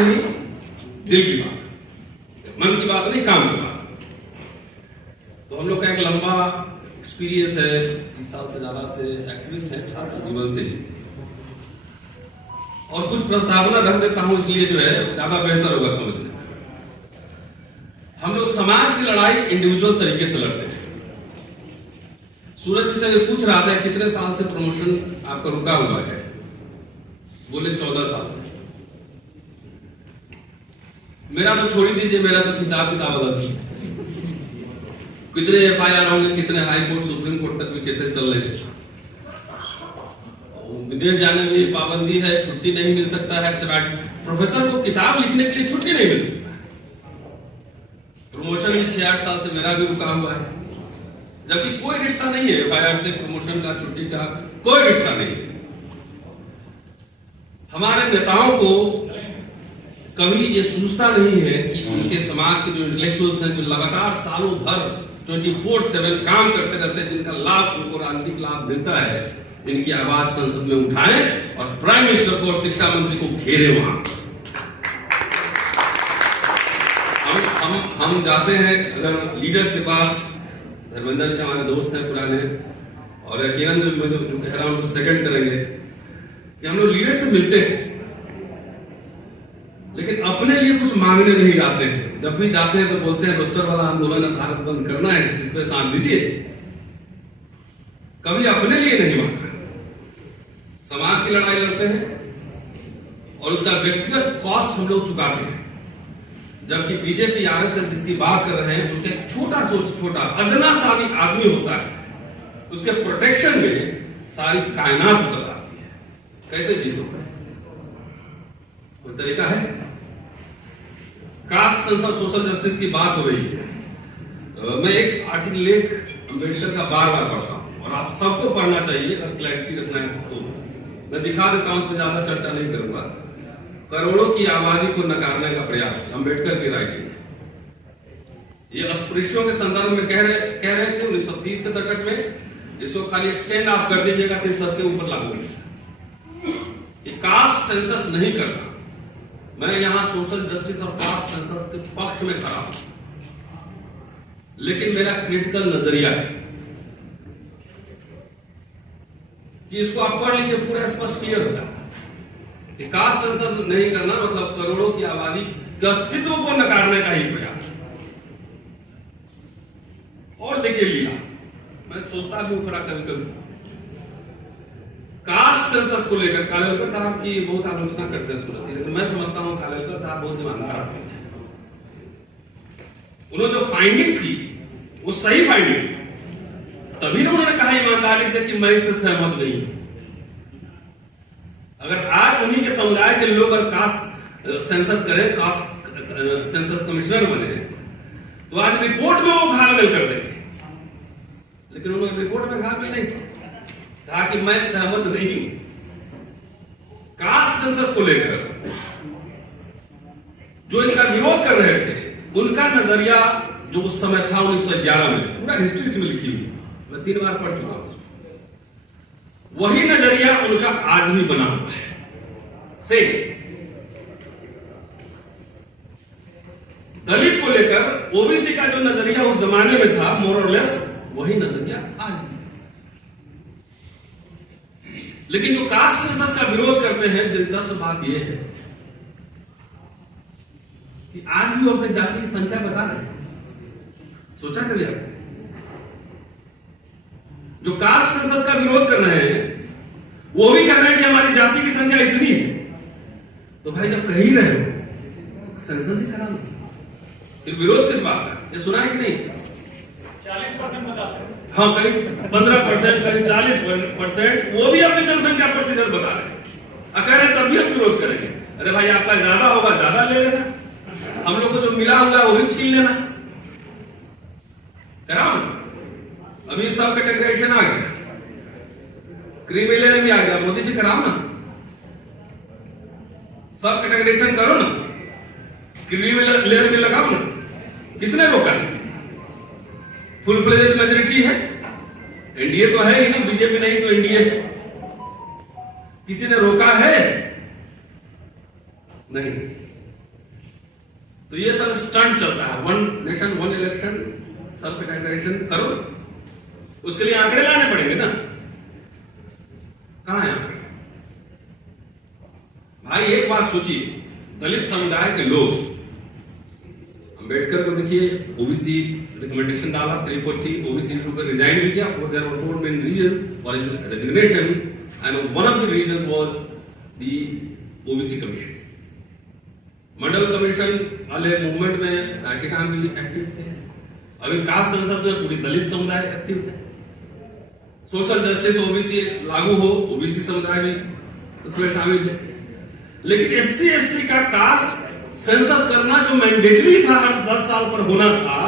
नहीं, दिल की बात, मन की बात नहीं, काम की बात। तो हम लोग का एक लंबा एक्सपीरियंस है, 30 साल से ज्यादा से एक्टिविस्ट है छात्र जीवन से, और कुछ प्रस्तावना रख देता हूं इसलिए जो है ज्यादा बेहतर होगा समझने। हम लोग समाज की लड़ाई इंडिविजुअल तरीके से लड़ते हैं। सूरज जी से पूछ रहा था कितने साल से प्रमोशन आपका रुका हुआ है, बोले 14 साल से। मेरा तो छोड़ ही दीजिए, मेरा तो हिसाब किताब अलग है। कितने FIR होंगे, कितने हाई कोर्ट सुप्रीम कोर्ट तक भी केसेस चल रहे थे। विदेश जाने की पाबंदी है, छुट्टी नहीं मिल सकता है, प्रोफेसर को किताब लिखने के लिए छुट्टी नहीं मिल सकता। प्रमोशन 6-8 साल से मेरा भी रुका हुआ है, जबकि कोई रिश्ता नहीं है FIR से, प्रमोशन का, छुट्टी का कोई रिश्ता नहीं है। हमारे नेताओं को कभी ये सूझता नहीं है कि उनके समाज के जो इंटेलेक्चुअल्स हैं, जो लगातार सालों भर 24/7 काम करते रहते हैं, जिनका लाभ उनको राजनीतिक लाभ मिलता है, इनकी आवाज संसद में उठाएं और प्राइम मिनिस्टर को और शिक्षा मंत्री को घेरे। वहां हम जाते हैं अगर लीडर्स के पास, धर्मेंद्र जी हमारे दोस्त हैं पुराने, और यकीनन मैं जो कह रहा हूं उनको सेकंड करेंगे कि हम लोग लीडर से मिलते हैं, लेकिन अपने लिए कुछ मांगने नहीं जाते हैं। जब भी जाते हैं तो बोलते हैं रोस्टर वाला आंदोलन है, भारत बंद करना है, इस पे साथ दीजिए। कभी अपने लिए नहीं मांगना। समाज की लड़ाई लड़ते हैं और उसका व्यक्तिगत कॉस्ट हम लोग चुकाते हैं। जबकि बीजेपी RSS जिसकी बात कर रहे हैं, उनका छोटा अदना सा भी आदमी होता है, उसके प्रोटेक्शन में सारी कायनात उतर आती है। कैसे जीतोगे? कोई तरीका है? कास्ट सेंसस सोशल जस्टिस की बात हो रही है। मैं एक आर्टिकल लेख अम्बेडकर का बार बार पढ़ता हूं, और आप सबको पढ़ना चाहिए अगर क्लैरिटी रखना है तो। मैं दिखा देता हूं, उसमें ज्यादा चर्चा नहीं करूंगा। करोड़ों की आबादी को नकारने का प्रयास, अम्बेडकर की राइटिंग। ये अस्पृश्यों के संदर्भ में कह रहे थे 1930 के दशक में। इसको खाली एक्सटेंड आप कर दीजिएगा तो सबके ऊपर लागू है। ये कास्ट सेंसस नहीं करना। मैं यहां सोशल जस्टिस और कास्ट सेंसस के पक्ष में खड़ा हूं, लेकिन मेरा क्रिटिकल नजरिया है कि इसको आप पढ़ लीजिए, पूरा स्पष्ट क्लियर हो जाता है। कास्ट सेंसस नहीं करना मतलब करोड़ों की आबादी के अस्तित्व को नकारने का ही प्रयास है। और देखिए लीला, मैं सोचता भी हूं थोड़ा कभी कभी कास्ट सेंसस को लेकर कालेलकर साहब की बहुत आलोचना करते हैं सूरत, लेकिन मैं समझता हूं कालेलकर साहब बहुत ईमानदार आदमी थे। उन्होंने जो फाइंडिंग्स की वो सही फाइंडिंग, तभी ना उन्होंने कहा ईमानदारी से कि मैं इससे सहमत नहीं हूं। अगर आज उन्हीं के समुदाय के लोग अगर कास्ट सेंसस करें, कास्ट सेंसस कमिश्नर बने, तो आज रिपोर्ट में वो घालमेल कर देंगे। लेकिन उन्होंने रिपोर्ट में घालमेल नहीं किया, कहा कि मैं सहमत नहीं हूं। कास्ट सेंसस को लेकर जो इसका विरोध कर रहे थे, उनका नजरिया जो उस समय था 1911 में, पूरा हिस्ट्री इसमें लिखी हुई, मैं 3 बार पढ़ चुका हूं। वही नजरिया उनका आज भी बना हुआ है, सेम। दलित को लेकर ओबीसी का जो नजरिया उस जमाने में था, मोर और लेस वही नजरिया आज भी। लेकिन जो कास्ट सेंसस का विरोध करते हैं, दिलचस्प बात यह है कि आज भी वो अपनी जाति की संख्या बता रहे हैं। सोचा कभी आपने? जो कास्ट सेंसस का विरोध कर रहे हैं वो भी कह रहे हैं कि हमारी जाति की संख्या इतनी है। तो भाई जब कह ही रहे हो सेंसस ही करा लो, फिर विरोध किस बात का? ये सुना है कि नहीं? 40% बताते हैं। हाँ, कहीं 15%, कहीं 40%, वो भी अपनी जनसंख्या प्रतिशत बता रहे हैं। कह रहे तभी हम विरोध करेंगे। अरे भाई आपका ज्यादा होगा, ज्यादा ले लेना, हम लोग को जो मिला होगा वो भी छीन लेना। कराओ ना, अभी सब कैटेगराइजेशन आ गया, क्रीमी लेयर भी आ गया, मोदी जी कराओ ना, सब कैटेगराइजेशन करो ना, क्रीमी लेयर भी लगाओ ना। किसने रोका? फुल फ्लेजेड मेजॉरिटी है, एनडीए तो है ही नहीं, बीजेपी नहीं तो एनडीए। किसी ने रोका है? नहीं। तो ये सब स्टंट चलता है, वन नेशन वन इलेक्शन, सब डिक्लेरेशन करो, उसके लिए आंकड़े लाने पड़ेंगे ना। कहां है आंकड़े? भाई एक बात सोचिए, दलित समुदाय के लोग अंबेडकर को देखिए, ओबीसी रिकमेंडेशन डाला 340, ओबीसी इशू पर रिजाइन भी किया, for there were 4 main reasons for his resignation and one of the reason was the OBC commission. Mandal commission वाले मूवमेंट में काशीराम भी एक्टिव थे, अभी कास्ट सेंसस में पूरी दलित समुदाय एक्टिव है। सोशल जस्टिस ओबीसी लागू हो, ओबीसी समुदाय भी उसमें शामिल है। लेकिन एससी एसटी का कास्ट सेंसस करना जो मैंडेटरी था, 10 साल पर होना था,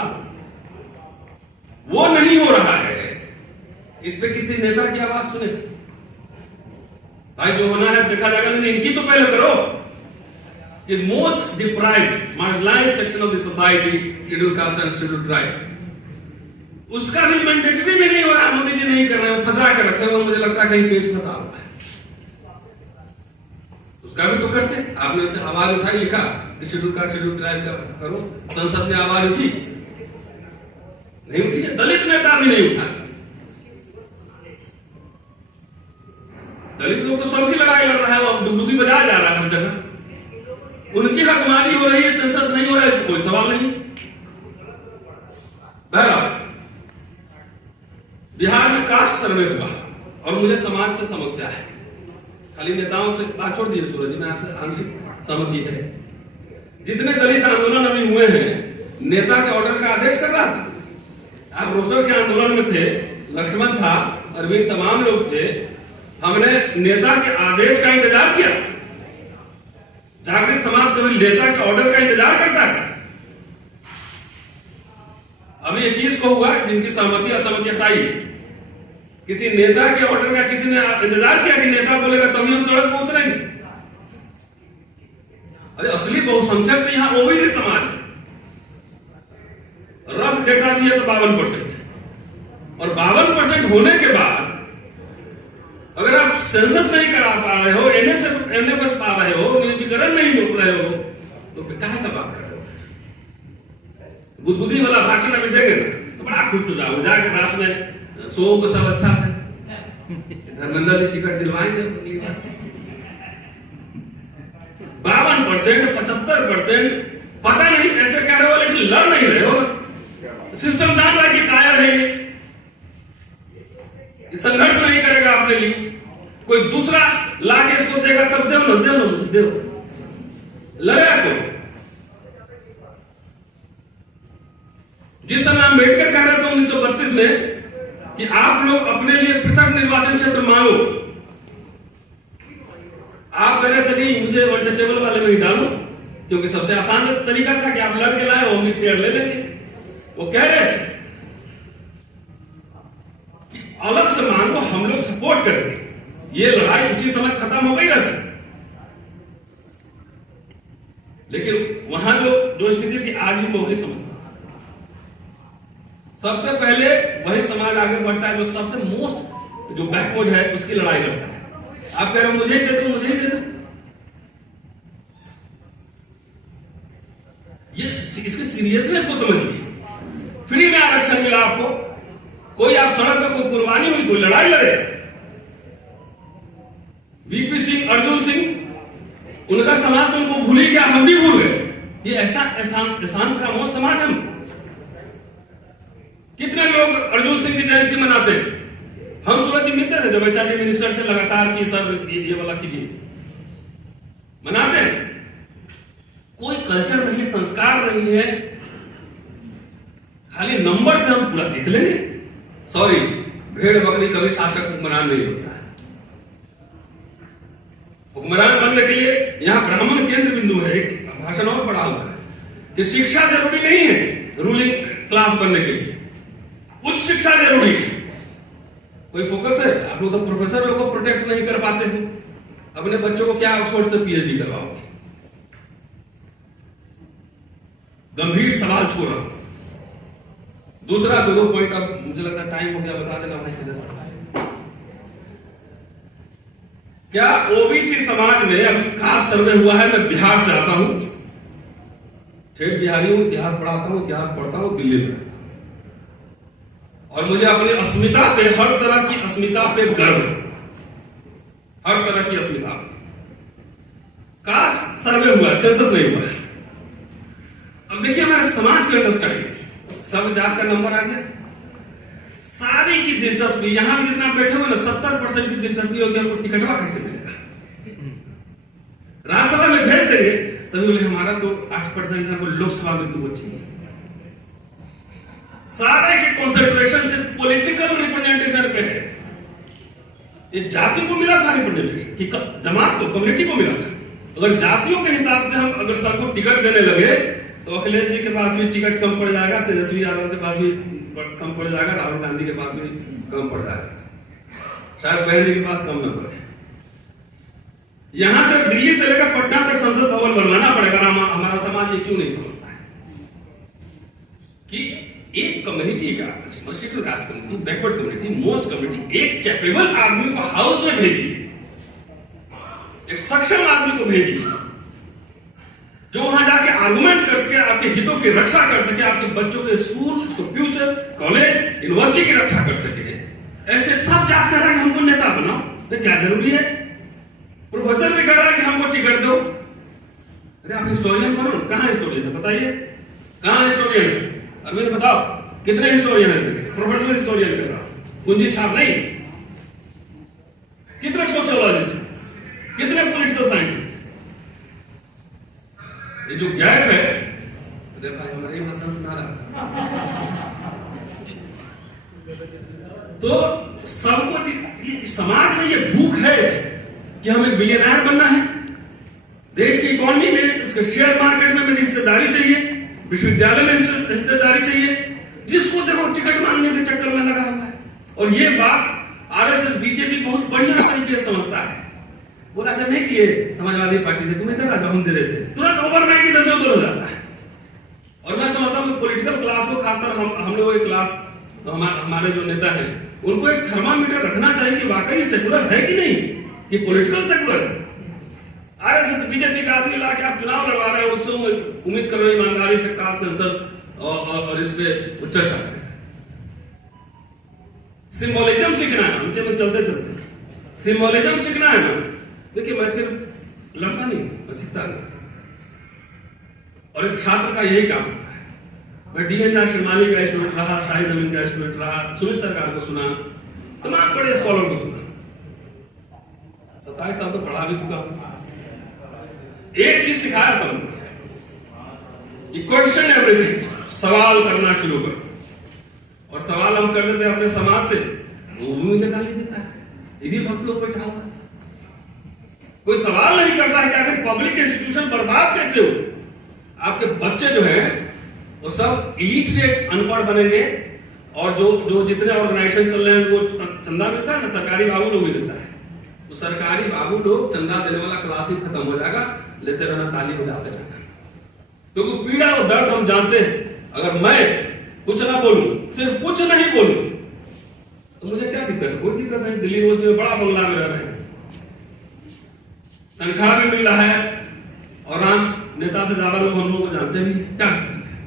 वो नहीं हो रहा है। इस पे किसी नेता की आवाज सुने? भाई जो होना है देखा जाएगा, लेकिन इनकी तो पहले करो कि most deprived marginalised section of the society, schedule caste and schedule tribe, उसका भी मैंडेटरी भी नहीं हो रहा। मोदी जी नहीं कर रहे हैं, फंसा कर रखे हुए, मुझे लगता है कहीं पेज फंसा हुआ है। उसका भी तो करते। आपने से आवाज उठाई, लिखा कि शेड्यूल कास्ट शेड्यूल ट्राइब का करो, संसद में आवाज उठी नहीं उठी है, दलित नेता भी नहीं उठा। दलित लोग तो सबकी लड़ाई लड़ रहा है, वो डुगडुगी बजाया जा रहा है हर जगह, उनकी हकमानी हो रही है, सेंसस नहीं हो रहा है, इसको कोई सवाल नहीं। बहरहाल बिहार में कास्ट सर्वे हुआ और मुझे समाज से समस्या है। खाली नेताओं से बात छोड़ दिए सूरज, मैं आपसे आंशिक सहमति है। जितने दलित आंदोलन अभी हुए हैं, नेता के ऑर्डर का आदेश कर रहा था। आप रोस्टर के आंदोलन में थे, लक्ष्मण था, अरविंद, तमाम लोग थे। हमने नेता के आदेश का इंतजार किया। जागृत समाज कभी नेता के ऑर्डर का इंतजार करता है? अभी 21 को हुआ जिनकी सहमति असहमति हटाई। किसी नेता के ऑर्डर का किसी ने इंतजार किया कि नेता बोलेगा तभी हम सड़क पर उतरेंगे? अरे असली बहुसंख्यक तो यहां ओबीसी समाज है। रफ डेटा भी है तो 52% है, और 52% होने के बाद अगर आप सेंसस नहीं करा पा रहे हो, एनएफएस पा रहे हो, निजीकरण नहीं हो रहे हो, तो काहे का बात कर रहे हो? गुदगुदी वाला भाषण अभी देंगे ना तो बड़ा खुश हो जाओगे, जाके रात में सो को सब अच्छा से धर्मेंद्र जी टिकट दिलवाएंगे। 52%, 75%, पता नहीं कैसे कह रहे हो, लेकिन लड़ नहीं रहे हो ना। सिस्टम जान रहा है कि कायर है ये संघर्ष नहीं करेगा अपने लिए। कोई दूसरा लाके इसको देगा तब दे ना मुझे दे, लड़ेगा कौन? जिस समय अम्बेडकर कह रहे थे 1932 में कि आप लोग अपने लिए पृथक निर्वाचन क्षेत्र मांगो, आप कह रहे थे नहीं मुझे अनटचेबल वाले में ही डालो, क्योंकि सबसे आसान तरीका था कि आप लड़के लाए हो, हम भी शेयर ले लेंगे। वो कह रहे थे कि अलग से मांगो, हम लोग सपोर्ट करेंगे। ये लड़ाई उसी समय खत्म हो गई रहती, लेकिन वहां जो स्थिति थी आज भी वो वही समझता। सबसे पहले वही समाज आगे बढ़ता है जो सबसे मोस्ट जो बैकवर्ड है उसकी लड़ाई लड़ता है। आप कह रहे हो मुझे ही दे दो, मुझे ही दे दो, ये इसकी सीरियसनेस को समझिए। फ्री में आरक्षण मिला आपको, कोई आप सड़क पर कोई कुर्बानी हुई, कोई लड़ाई लड़े। वीपी सिंह, अर्जुन सिंह, उनका समाज तो उनको भूल ही गया, हम भी भूल गए। ये ऐसा एहसान फरामोश समाज है। कितने लोग अर्जुन सिंह की जयंती मनाते हैं? हम सूरज जी मिलते थे जब एचआरडी मिनिस्टर थे, लगातार कि सर ये वाला कीजिए, मनाते हैं। कोई कल्चर नहीं, संस्कार नहीं है, खाली नंबर से हम पूरा जीत लेंगे। सॉरी, भेड़ बकरी कभी शासक हुक्मरान नहीं होता है। हुक्मरान बनने के लिए यहां ब्राह्मण केंद्र बिंदु है। एक भाषण और पढ़ा हुआ है कि शिक्षा जरूरी नहीं है रूलिंग क्लास बनने के लिए, उच्च शिक्षा जरूरी है। कोई फोकस है? आप लोग तो प्रोफेसर लोग को प्रोटेक्ट नहीं कर पाते हो, अपने बच्चों को क्या ऑक्सफोर्ड से पीएचडी करवाओगे? गंभीर सवाल छोड़ रहा हूं। दूसरा दो पॉइंट, अब मुझे लगता है टाइम हो गया, बता देना भाई किधर। क्या ओबीसी समाज में अभी कास्ट सर्वे हुआ है? मैं बिहार से आता हूं, ठेठ बिहारी हूं, इतिहास पढ़ाता हूं, इतिहास पढ़ता हूं, दिल्ली में रहता हूं। और मुझे अपनी अस्मिता पे, हर तरह की अस्मिता पे गर्व है, हर तरह की अस्मिता का सर्वे हुआ है, सेंसस नहीं हुआ है। अब देखिए हमारे समाज की अंडरस्टैंडिंग, सब जात का नंबर आ गया, सारी की दिलचस्पी, यहां भी जितना बैठे हुए ना 70% की दिलचस्पी होगी हमको टिकटवा कैसे मिलेगा। राज्यसभा में भेज देंगे तभी बोले हमारा तो 8% है, लोकसभा में तो वो चाहिए। सारे के कॉन्सेंट्रेशन से पॉलिटिकल रिप्रेजेंटेशन पे है। ये जाति को मिला था रिप्रेजेंटेशन कि जमात को, कम्युनिटी को मिला था। अगर जातियों के हिसाब से हम अगर सबको टिकट देने लगे तो अखिलेश जी के पास भी टिकट कम पड़ जाएगा, तेजस्वी यादव के पास भी कम पड़ जाएगा, राहुल गांधी के पास भी कम पड़ जाएगा, शायद बहन के पास कम न पड़े। यहां से दिल्ली से लेकर पटना तक संसद भवन बनवाना पड़ेगा। हमारा समाज ये क्यों नहीं समझता है कि एक कम्युनिटी का, schedule caste community, backward community, most community, एक कैपेबल आदमी को हाउस में भेजिए, एक सक्षम आदमी को भेजिए जो वहां जाके आर्गुमेंट कर सके, आपके हितों की रक्षा कर सके, आपके बच्चों के स्कूल, फ्यूचर, कॉलेज, यूनिवर्सिटी की रक्षा कर सके। ऐसे सब चाहते हैं कि हमको नेता बनाओ, तो क्या जरूरी है? प्रोफेसर भी कह रहा है कि हमको टिकट दो। अरे आप हिस्टोरियन बनो, कहां हिस्टोरियन है बताइए, कहां हिस्टोरियन है? अरविंद बताओ कितने हिस्टोरियन है? प्रोफेशनल हिस्टोरियन कह रहा हूं, कुंजी छाप नहीं। कितने सोशियोलॉजिस्ट, कितने पॉलिटिकल साइंटिस्ट? ये जो गैप है, अरे भाई हमारी भाषा सुना रहा, तो सबको समाज में ये भूख है कि हमें बिलियनर बनना है, देश की इकोनॉमी में, उसके शेयर मार्केट में मेरी हिस्सेदारी चाहिए, विश्वविद्यालय में हिस्सेदारी चाहिए, जिसको देखो टिकट मांगने के चक्कर में लगा हुआ है। और ये बात आरएसएस, बीजेपी बहुत बढ़िया तरीके से समझता है। बोला अच्छा नहीं किए समाजवादी पार्टी से, तुम्हें इधर हम दे देते, तुरंत ओवरनाइट ही 10 उधर हो जाता है। और मैं समझता हूँ पॉलिटिकल क्लास को, खासकर हम लोग एक क्लास, हमारे जो नेता हैं, उनको एक थर्मामीटर रखना चाहिए कि वाकई सेकुलर है कि नहीं, कि पॉलिटिकल सेकुलर है। आरएसएस, बीजेपी का आदमी लाके आप चुनाव लड़वा रहे हैं, उससे उम्मीद करो ईमानदारी से कास्ट सेंसस और इस पे चर्चा करें। सिंबोलिज्म सीखना है, मुझे में चलते चलते सिंबोलिज्म सीखना है ना। देखिए मैं सिर्फ लड़ता नहीं, मैं सीखता नहीं। और एक छात्र का यही काम होता है। मैं डीएन झा श्रीमाली का स्टूडेंट रहा, शाहिद अमीन का स्टूडेंट रहा, सुनील सरकार को सुना, तमाम बड़े स्कॉलर को सुना, 27 साल तो पढ़ा भी चुका हूं। एक चीज सिखाया सबको, क्वेश्चन एवरीथिंग, सवाल करना शुरू करो। और सवाल हम कर देते हैं अपने समाज से, वो भी मुझे गाली देता है, ये भी बहुत लोग बैठा हुआ है। कोई सवाल नहीं करता है कि आखिर पब्लिक इंस्टीट्यूशन बर्बाद कैसे हो। आपके बच्चे जो हैं वो सब इलिटरेट, अनपढ़ बनेंगे, और जो जितने ऑर्गेनाइजेशन चल रहे हैं वो चंदा मिलता है ना, सरकारी बाबू लोग ही देता है, तो सरकारी बाबू लोग चंदा देने वाला क्लास ही खत्म हो जाएगा, लेते रहना, ताली बजाते रहना। क्योंकि पीड़ा और दर्द हम जानते हैं। अगर मैं कुछ ना बोलूं, सिर्फ कुछ नहीं बोलूं, तो मुझे क्या दिक्कत है? कोई दिक्कत नहीं। दिल्ली यूनिवर्सिटी में बड़ा बंगला में रह रहे हैं, तनख्वाह भी मिल रहा है, और आम नेता से ज्यादा लोग हम लोगों को जानते भी, क्या दिक्कत है?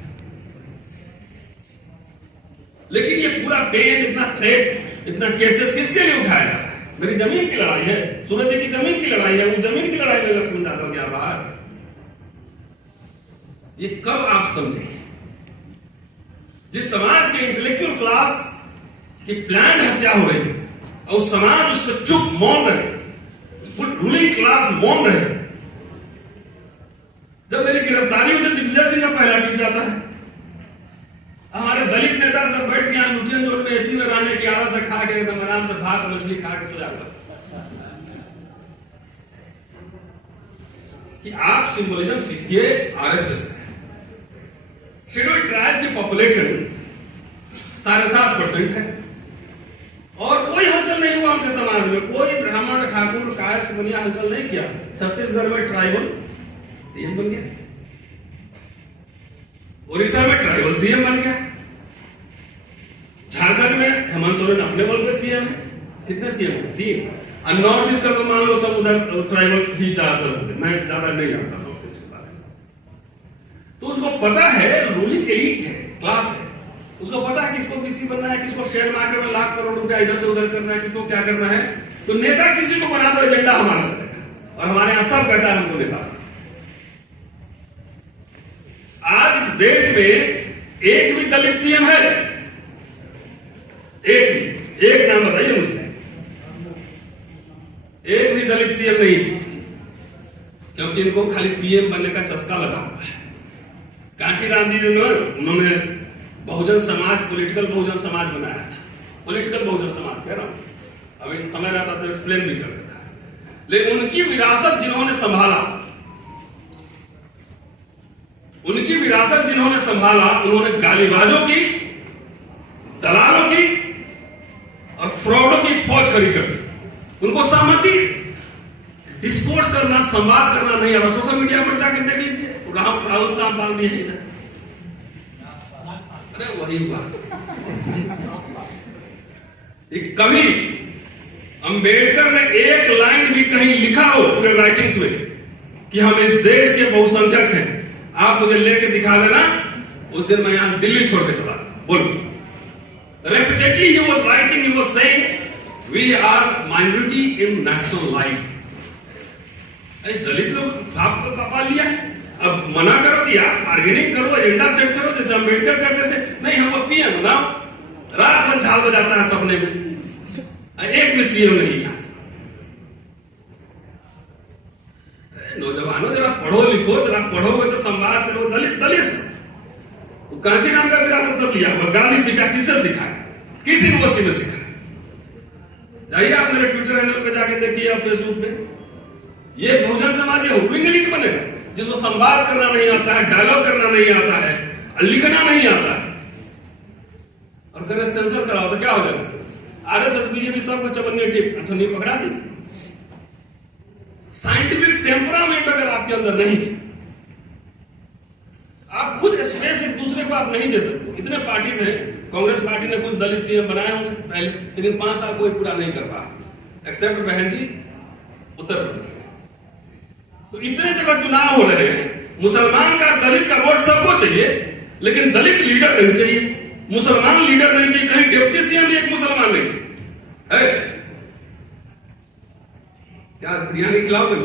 लेकिन ये पूरा पेन, इतना थ्रेट, इतना केसेस किसके लिए उठाया जा रहा है? मेरी जमीन की लड़ाई है, सूरज जी की जमीन की लड़ाई है। वो जमीन की लड़ाई में लक्ष्मण यादव गया बाहर। ये कब आप समझेंगे? जिस समाज के इंटेलेक्चुअल क्लास की प्लान हत्या हो रही है, और समाज उस पर चुप मौन रहे, रूलिंग क्लास मौन रहे। जब मेरी गिरफ्तारी होती है, दिग्विजय सिंह का पहला ट्वीट आता है, हमारे दलित नेता सब बैठ के लुटियन जोन में एसी में रहने की आदत है, खा के एकदम आराम से भात मछली खा के सो जाता। कि आप सिंबोलिज्म सीखिए आरएसएस। शेड्यूल्ड ट्राइब की पॉपुलेशन 7.5% है, और कोई हलचल नहीं हुआ उनके समाज में। कोई ब्राह्मण, ठाकुर, कायस्थ बनिया हलचल नहीं किया। छत्तीसगढ़ में ट्राइबल सीएम बन गया, उड़ीसा में ट्राइबल सीएम बन गया, झारखंड में हेमंत सोरेन अपने बल पे सीएम है। कितने सीएम है? 3। और नॉर्थ ईस्ट का तो मान लो सब उधर ट्राइबल ही ज्यादातर होते, मैं ज्यादा नहीं जानता नॉर्थ ईस्ट के बारे में। तो उसको पता है रूलिंग एलीट है, क्लास है, उसको पता है किसको पीसी बनना है, किसको शेयर मार्केट में लाख करोड़ रुपया इधर से उधर करना है, किसको क्या करना है। तो नेता किसी को बना दो, एजेंडा हमारा चलेगा। और हमारे यहां सब कहता है हमको नेता। आज इस देश में एक भी दलित सीएम है? एक नाम बताइए मुझे। एक भी दलित सीएम नहीं, क्योंकि इनको खाली पीएम बनने का चस्का लगा हुआ है। कांशीराम जी जो उन्होंने बहुजन समाज, पॉलिटिकल बहुजन समाज बनाया था। पॉलिटिकल बहुजन समाज कह रहा हूं, अभी समय रहता तो एक्सप्लेन भी कर देता। लेकिन उनकी विरासत जिन्होंने संभाला, उन्होंने गालीबाजों की, दलालों की और फ्रॉडों की फौज खड़ी कर दी। उनको सहमति डिस्कोर्स करना, संवाद करना नहीं आता। सोशल मीडिया पर जाकर देख लीजिए, राहुल साहब बाल भी है इधर। अरे वही बात, कभी अंबेडकर ने एक लाइन भी कहीं लिखा हो पूरे राइटिंग्स में कि हम इस देश के बहुसंख्यक हैं, आप मुझे लेके दिखा देना, उस दिन मैं यहां दिल्ली छोड़ के चला। बोलो, repeatedly he was writing, he was saying we are minority in national life। दलित लोग भाप पा लिया है, अब मना करो दिया, बार्गेनिंग करो, एजेंडा सेट करो, जैसे अंबेडकर करते थे। नहीं, हम अब पीएम बनाओ, रात भर झाल बजाता है सपने में, एक भी सीएम नहीं है। नौजवानों जरा पढ़ो लिखो, जरा पढ़ोगे तो संवाद करो। दलित कांशीराम का विरासत सब लिया, गांधी सीखा, किससे सीखा, किस यूनिवर्सिटी में सीखा? जाइए आप मेरे ट्विटर हैंडल पे जाके देखिए, आप फेसबुक पे। ये बहुजन समाज ये हुकूमत एलीट बनेगा जिसको संवाद करना नहीं आता है, डायलॉग करना नहीं आता है, लिखना नहीं आता है, और करे सेंसर कराओ तो क्या हो जाएगा? आरएसएस बीजेपी सबको चबन्नी ठन्नी पकड़ा दी। साइंटिफिक टेम्परामेंट अगर आपके अंदर नहीं, आप खुद स्पेस एक दूसरे को आप नहीं दे सकते। इतने पार्टीज हैं, कांग्रेस पार्टी ने कुछ दलित सीएम बनाए होंगे पहले, लेकिन 5 साल कोई पूरा नहीं कर पाया, एक्सेप्ट बहन जी उत्तर प्रदेश। तो इतने जगह चुनाव हो रहे हैं, मुसलमान का, दलित का वोट सबको चाहिए, लेकिन दलित लीडर नहीं चाहिए, मुसलमान लीडर नहीं चाहिए। कहीं डिप्टी सीएम भी एक मुसलमान नहीं है। क्या बिरयानी खिलाओगे?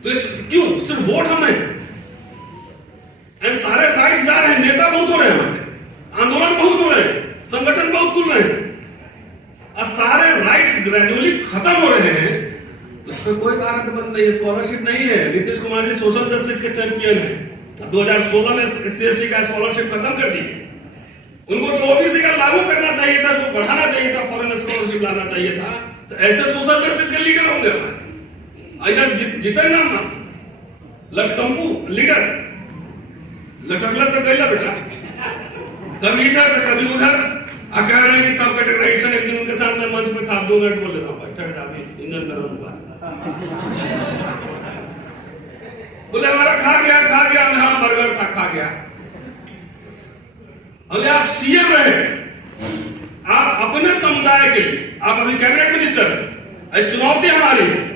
तो क्यों सिर्फ वोट हमें? सारे राइट्स जा रहे हैं, नेता बहुत हो रहे हैं, हमारे आंदोलन बहुत हो रहे हैं, संगठन बहुत खुल रहे हैं, और सारे राइट्स ग्रेजुअली खत्म हो रहे हैं। उसमें कोई भारत बंद नहीं है, स्कॉलरशिप नहीं है। नीतीश कुमार जी सोशल जस्टिस के चैंपियन है। 2016 में SC/ST का स्कॉलरशिप खत्म कर दी। उनको तो ओबीसी का लागू करना चाहिए था, उसको बढ़ाना चाहिए था, फॉरेन स्कॉलरशिप लाना चाहिए था। तो ऐसे सोशल जस्टिस के लीडर होंगे हमारे। इधर जितेंद्र लटकंपू लीडर, लटकला तो गैला बेटा, कभी इधर तो कभी उधर, कह रहे हैं कि सब कैटेगराइजेशन। एक दिन उनके साथ मैं मंच पे था, 2 मिनट बोल लेता हूँ, इंजन करूंगा, बोले हमारा खा गया, मैं हाँ बर्गर था, खा गया। अरे आप सीएम रहे, आप अपने समुदाय के लिए, आप अभी कैबिनेट मिनिस्टर हैं, चुनौती हमारी है,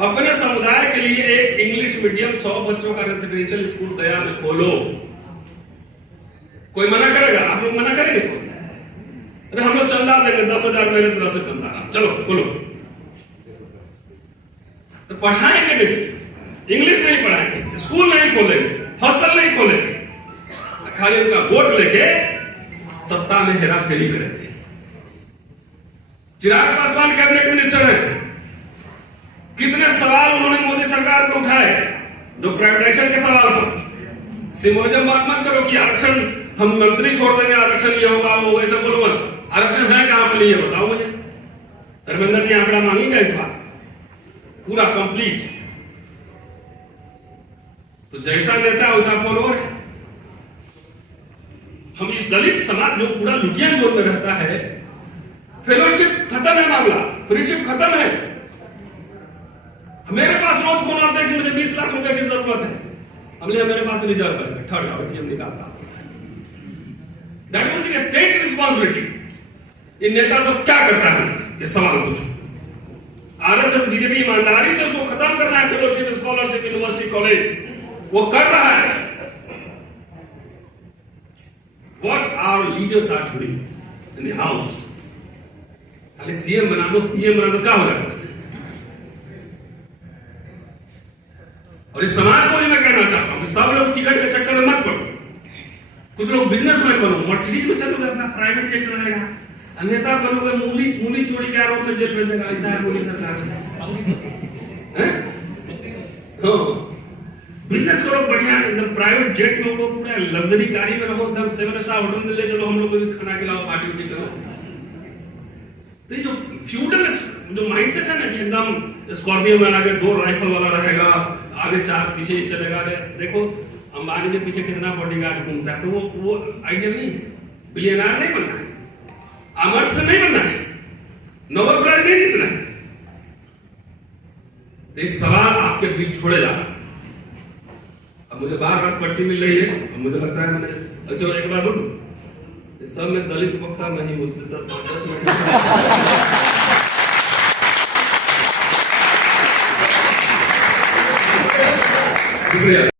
अपने समुदाय के लिए एक इंग्लिश मीडियम 100 बच्चों का रेसिडेंशियल स्कूल तैयार खोलो। कोई मना करेगा? आप लोग मना करेंगे? अरे हम लोग चंदा देंगे, 10,000 मेरे तरफ से चंदा, चलो खोलो। तो पढ़ाएंगे नहीं, इंग्लिश नहीं पढ़ाएंगे, स्कूल नहीं खोलेंगे, हॉस्टल नहीं खोलेंगे, खाली उनका वोट लेके सत्ता में हेराफेरी करेंगे। चिराग पासवान कैबिनेट मिनिस्टर हैं, कितने सवाल उन्होंने मोदी सरकार को उठाए, जो प्राइवेटाइजेशन के सवाल पर। सिम्बोलिज्म बात मत करो कि आरक्षण हम मंत्री छोड़ देंगे, आरक्षण ये होगा वो होगा, सब बोलो मत। आरक्षण है कहां पे, ये बताओ मुझे। धर्मेंद्र जी आंकड़ा मांगेगा इस बार पूरा कंप्लीट। तो जैसा नेता वैसा फॉलोअर है। हम इस दलित समाज जो पूरा लुटिया जोन में रहता है, फेलोशिप खत्म है, मामला फ्रीशिप खत्म है। मेरे पास रोज फोन आता है कि मुझे 20 लाख रुपए की जरूरत है, हमने मेरे पास रिजर्व है, थर्ड ATM निकालता। That was a state responsibility. ये नेता सब क्या करता है, ये सवाल पूछो। आरएसएस बीजेपी ईमानदारी से उसको खत्म करना है, फेलोशिप, स्कॉलरशिप, यूनिवर्सिटी, कॉलेज, वो कर रहा है। What our leaders are doing in the house, खाली सीएम बना दो, पीएम बना दो, क्या हो जाएगा उससे? और इस समाज को भी मैं कहना चाहता हूं कि सब लोग टिकट के चक्कर में मत पड़ो। कुछ लोग बिजनेसमैन बनो, मर्सिडीज में चलोगे, अपना प्राइवेट जेट रहेगा, अन्यथा बनोगे मूली चोरी के आरोप में जेल में देगा। ऐसा है मोदी सरकार है। बिजनेस करो बढ़िया, एकदम प्राइवेट जेट में उड़ो, पूरा लग्जरी गाड़ी में रहो, एकदम 7 स्टार होटल में ले चलो, हम लोग को भी खाना खिलाओ, पार्टी उठी करो। तो ये जो फ्यूडल जो माइंडसेट है ना कि एकदम स्कॉर्पियो में आगे 2 राइफल वाला रहेगा, आगे 4 पीछे चलेगा। देखो अंबानी के पीछे कितना बॉडीगार्ड घूमता है, तो वो आइडियल नहीं है। बिलियनर नहीं बनना है, अमर्त्य से नहीं बनना है, नोबेल प्राइज नहीं जीतना है। तो ये सवाल आपके बीच छोड़े जा रहा। अब मुझे बार पर्ची मिल रही है, अब मुझे लगता है मैंने ऐसे एक बार बोलूं, सब में दलित वक्ता नहीं, मुस्लिम 10 मिनट शुक्रिया।